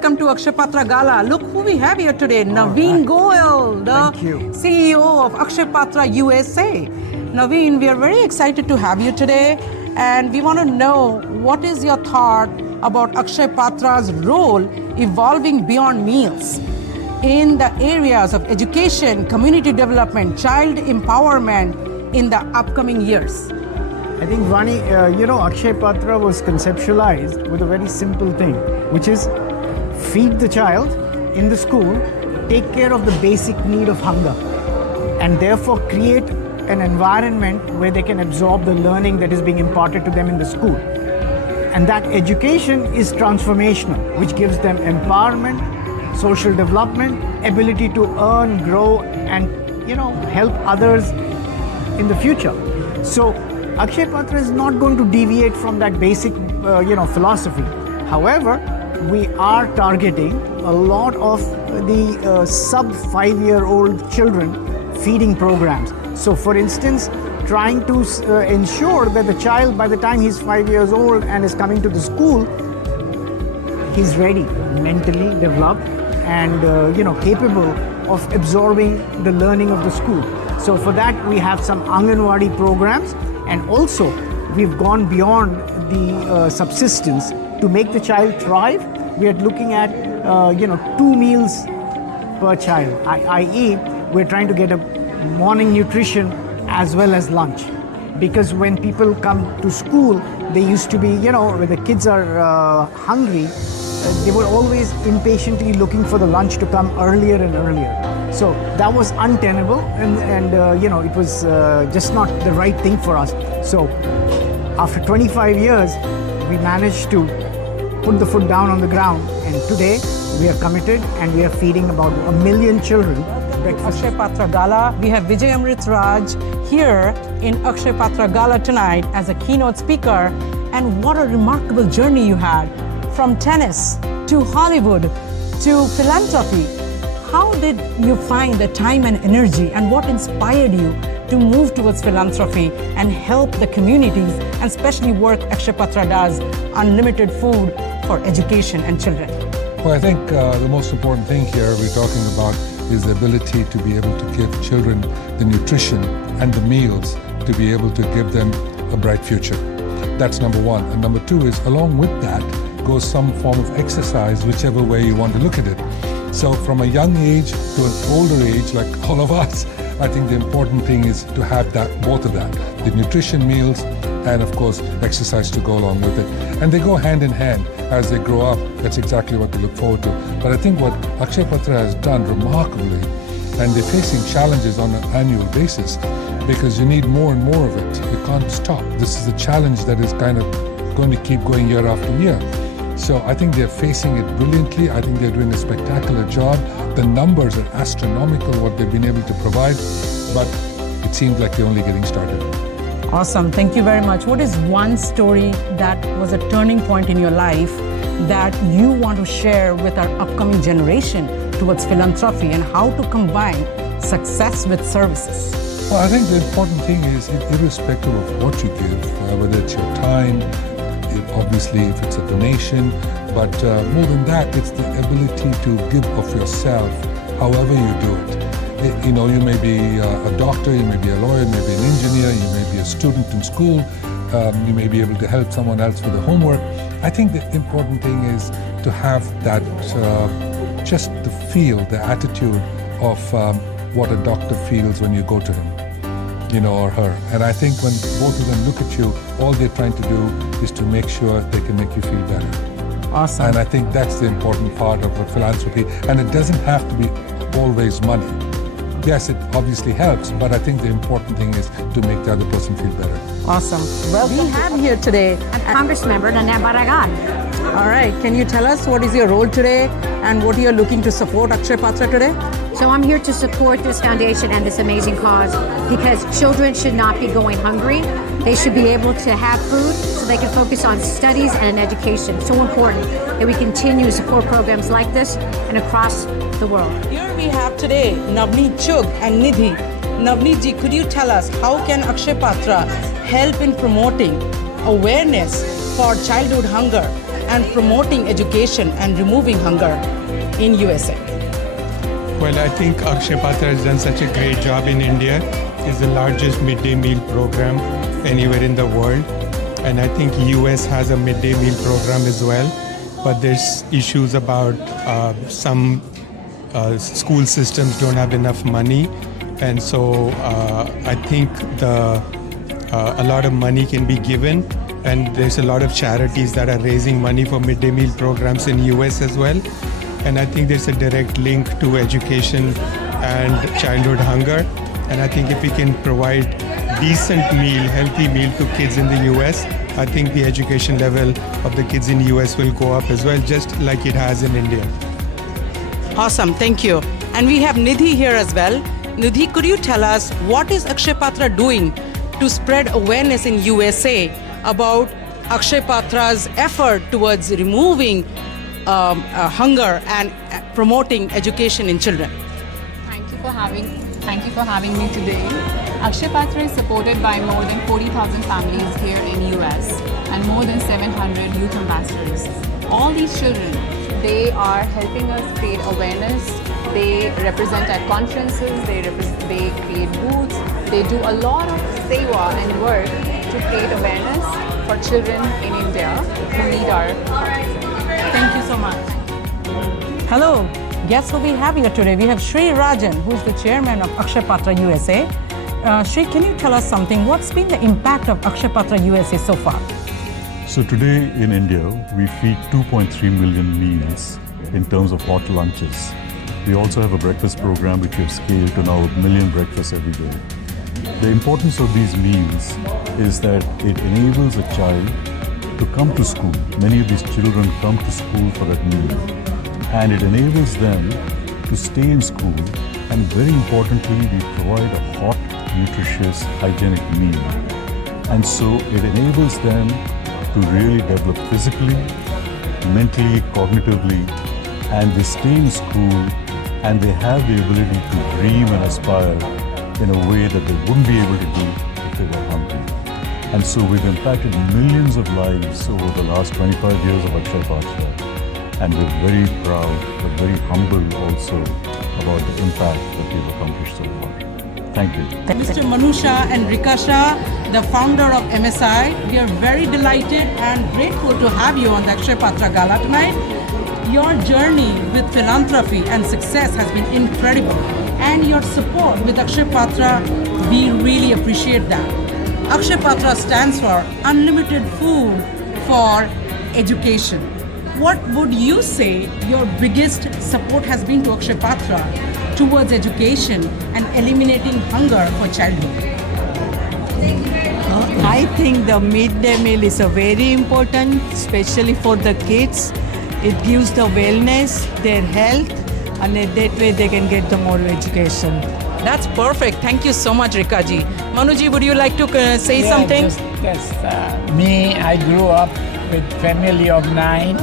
welcome to Akshaya Patra Gala. Look who we have here today, Naveen Goyal, the CEO of Akshaya Patra USA. Naveen, we are very excited to have you today, and we want to know what is your thought about Akshaya Patra's role evolving beyond meals in the areas of education, community development, child empowerment in the upcoming years. I think, Vani, Akshaya Patra was conceptualized with a very simple thing, which is feed the child in the school, take care of the basic need of hunger, and therefore create an environment where they can absorb the learning that is being imparted to them in the school. And that education is transformational, which gives them empowerment, social development, ability to earn, grow, and help others in the future. So Akshaya Patra is not going to deviate from that basic philosophy. However, we are targeting a lot of the sub 5-year-old children feeding programs. So for instance, trying to ensure that the child, by the time he's 5 years old and is coming to the school, he's ready, mentally developed and capable of absorbing the learning of the school. So for that, we have some Anganwadi programs, and also we've gone beyond the subsistence to make the child thrive. We are looking at 2 meals per child, i.e. we're trying to get a morning nutrition as well as lunch. Because when people come to school, they used to be, when the kids are hungry, they were always impatiently looking for the lunch to come earlier and earlier. So that was untenable, and it was just not the right thing for us. So after 25 years, we managed to put the foot down on the ground, and today we are committed and we are feeding about 1 million children breakfast. Akshaya Patra Gala. We have Vijay Amrit Raj here in Akshaya Patra Gala tonight as a keynote speaker, and what a remarkable journey you had, from tennis to Hollywood to philanthropy. How did you find the time and energy, and what inspired you to move towards philanthropy and help the communities, and especially work Akshaya Patra does, unlimited food for education and children? Well, I think the most important thing here we're talking about is the ability to be able to give children the nutrition and the meals to be able to give them a bright future. That's number one. And number two is, along with that goes some form of exercise, whichever way you want to look at it. So from a young age to an older age, like all of us, I think the important thing is to have that, both of that, the nutrition meals and of course exercise to go along with it. And they go hand in hand as they grow up. That's exactly what they look forward to. But I think what Akshaya Patra has done remarkably, and they're facing challenges on an annual basis because you need more and more of it. You can't stop. This is a challenge that is kind of going to keep going year after year. So I think they're facing it brilliantly. I think they're doing a spectacular job. The numbers are astronomical, what they've been able to provide, but it seems like they're only getting started. Awesome, thank you very much. What is one story that was a turning point in your life that you want to share with our upcoming generation towards philanthropy, and how to combine success with services? Well, I think the important thing is, irrespective of what you give, whether it's your time, obviously if it's a donation, but more than that, it's the ability to give of yourself, however you do it. You may be a doctor, you may be a lawyer, you may be an engineer, you may be a student in school, you may be able to help someone else with the homework. I think the important thing is to have that, just the feel, the attitude of what a doctor feels when you go to him, or her. And I think when both of them look at you, all they're trying to do is to make sure they can make you feel better. Awesome. And I think that's the important part of philanthropy. And it doesn't have to be always money. Yes, it obviously helps, but I think the important thing is to make the other person feel better. Awesome. Well, we have here today Congress member Nanette Barragan. All right, can you tell us what is your role today and what you're looking to support Akshaya Patra today? So I'm here to support this foundation and this amazing cause, because children should not be going hungry. They should be able to have food so they can focus on studies and education. So important that we continue to support programs like this and across the world. Here we have today Navneet Chugh and Nidhi. Navneet ji, could you tell us how can Akshaya Patra help in promoting awareness for childhood hunger and promoting education and removing hunger in USA? Well, I think Akshaya Patra has done such a great job in India. It's the largest midday meal program anywhere in the world. And I think US has a midday meal program as well. But there's issues about some school systems don't have enough money. And so I think a lot of money can be given. And there's a lot of charities that are raising money for midday meal programs in US as well. And I think there's a direct link to education and childhood hunger. And I think if we can provide decent meal, healthy meal to kids in the US, I think the education level of the kids in the US will go up as well, just like it has in India. Awesome, thank you. And we have Nidhi here as well. Nidhi, could you tell us what is Akshaya Patra doing to spread awareness in USA about Akshaya Patra's effort towards removing hunger and promoting education in children? Thank you for having me today. Akshaya Patra is supported by more than 40,000 families here in US and more than 700 youth ambassadors. All these children, they are helping us create awareness. They represent at conferences, they create booths, they do a lot of seva and work to create awareness for children in India who need our help. Thank you so much. Hello, guess who we have here today? We have Sri Rajan, who is the chairman of Akshaya Patra USA. Sri, can you tell us something? What's been the impact of Akshaya Patra USA so far? So today in India, we feed 2.3 million meals in terms of hot lunches. We also have a breakfast program which we have scaled to now 1 million breakfasts every day. The importance of these meals is that it enables a child to come to school. Many of these children come to school for that meal. And it enables them to stay in school. And very importantly, we provide a hot, nutritious, hygienic meal. And so it enables them to really develop physically, mentally, cognitively, and they stay in school and they have the ability to dream and aspire in a way that they wouldn't be able to do if they were hungry. And so we've impacted millions of lives over the last 25 years of Akshaya Patra. And we're very proud, but very humble also about the impact that we've accomplished so far. Thank you. Mr. Manusha and Rikasha, the founder of MSI, we are very delighted and grateful to have you on the Akshaya Patra Gala tonight. Your journey with philanthropy and success has been incredible. And your support with Akshaya Patra, we really appreciate that. Akshaya Patra stands for Unlimited Food for Education. What would you say your biggest support has been to Akshaya Patra towards education and eliminating hunger for childhood? I think the midday meal is a very important, especially for the kids. It gives the wellness, their health, and that way they can get the more education. That's perfect. Thank you so much, Rikaji. Manuji, would you like to say something? Me, I grew up with family of 9,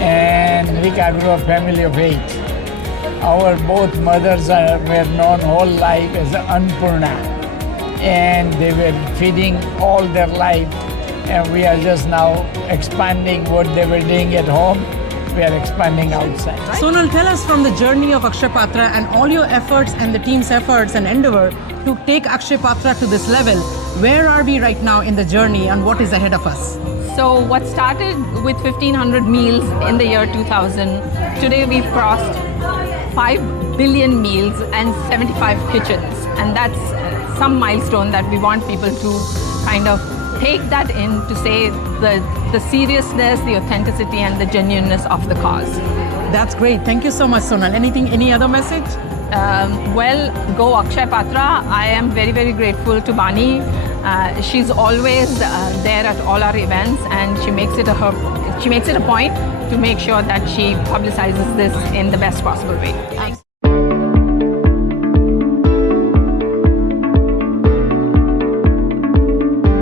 and Rika grew up family of 8. Our both mothers were known whole life as Annapurna, and they were feeding all their life, and we are just now expanding what they were doing at home. We are expanding outside. Sonal, tell us from the journey of Akshaya Patra and all your efforts and the team's efforts and endeavor to take Akshaya Patra to this level. Where are we right now in the journey and what is ahead of us? So what started with 1,500 meals in the year 2000, today we've crossed 5 billion meals and 75 kitchens. And that's some milestone that we want people to kind of take that in to say the seriousness, the authenticity, and the genuineness of the cause. That's great. Thank you so much, Sonal. Any other message? Well, go Akshaya Patra. I am very, very grateful to Bani. She's always there at all our events, and she makes it a point to make sure that she publicizes this in the best possible way.